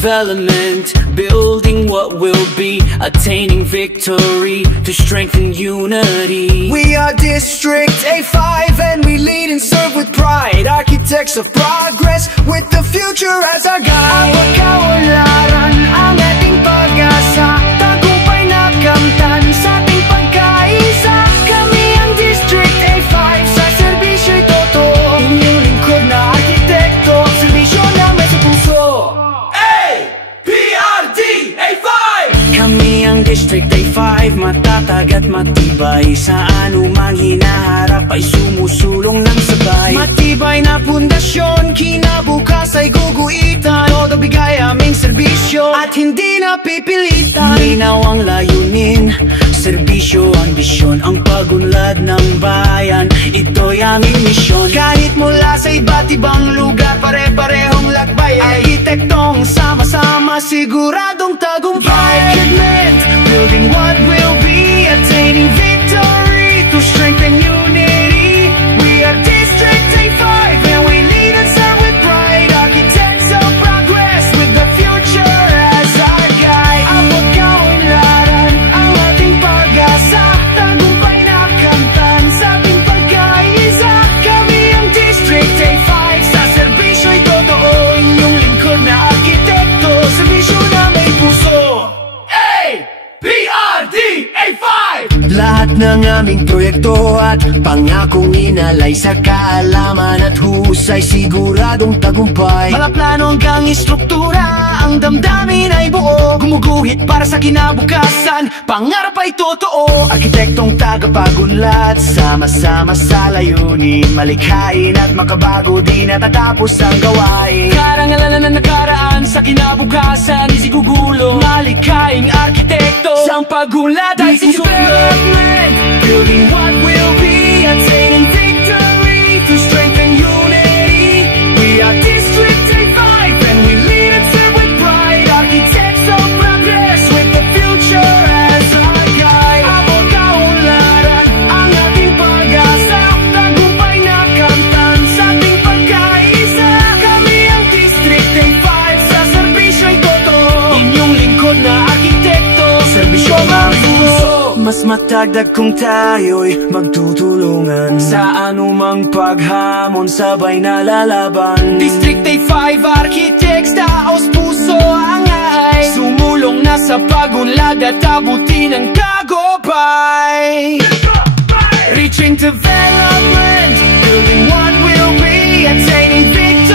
development, building what will be, attaining victory to strengthen unity. We are District A5 and we lead and serve with pride, architects of progress with the future as our guide. Ang pagkaunlaran ang ating pag-asa, tagumpay na kamtan sa ating pagkaisa. Kami ang District A5, sa serbisyo'y totoo, inyong lingkod na arkitekto, serbisyo na may sa puso. Kami ang District A5, matatag at matibay, sa anumang hinaharap ay sumusulong ng sabay. Matibay na pundasyon, kinabukas ay guguitan, todo bigay aming serbisyo at hindi na pipilitan. Linaw ang layunin, serbisyo, ambisyon, ang pagunlad ng bayan, ito'y aming misyon. Kahit mula sa iba't ibang lugar, pare-parehong lakbay, arkitektong sama-sama, siguradong tagumpay. Building what will be, attaining victory to strengthen unity. We are District A5 and we lead and serve with pride, architects of progress with the future as our guide. Ang pagkaunlaran ang ating pag-asa, tagumpay na kamtan sa ating pagkaisa. Kami ang District A5, sa serbisyo'y totoo, inyong lingkod na arkitekto, serbisyo na may puso. Lahat ng aming proyekto at pangakong inalay, sa kaalaman at husay, siguradong tagumpay. Mga plano hanggang istruktura, ang damdamin ay buo, gumuguhit para sa kinabukasan, pangarap ay totoo. Arkitektong tagapagunlad, sama-sama sa layunin, malikhain at makabago, di natatapos ang gawain. Karangalan na nakaraan sa kinabukasan, isigugulong malikhaing arkitekto, sa pagunlad ay sinusunod. Building what will be, attaining victory to strengthen unity. We are District A5 and we lead and serve with pride, architects of progress with the future as our guide. Ang pagkaunlaran ang ating pag-asa, tagumpay na kamtan sa ating pagkaisa. Kami ang District A5, sa serbisyo'y totoo, inyong lingkod na arkitekto, serbisyo ang puso. Mas matagdag kung tayo'y magtutulungan, sa anumang paghamon sabay na lalaban. District A5 Architects, taos puso ang ay, sumulong na sa pagunlad at abutin ang tagumpay. Reaching development, building what will be, attaining victory.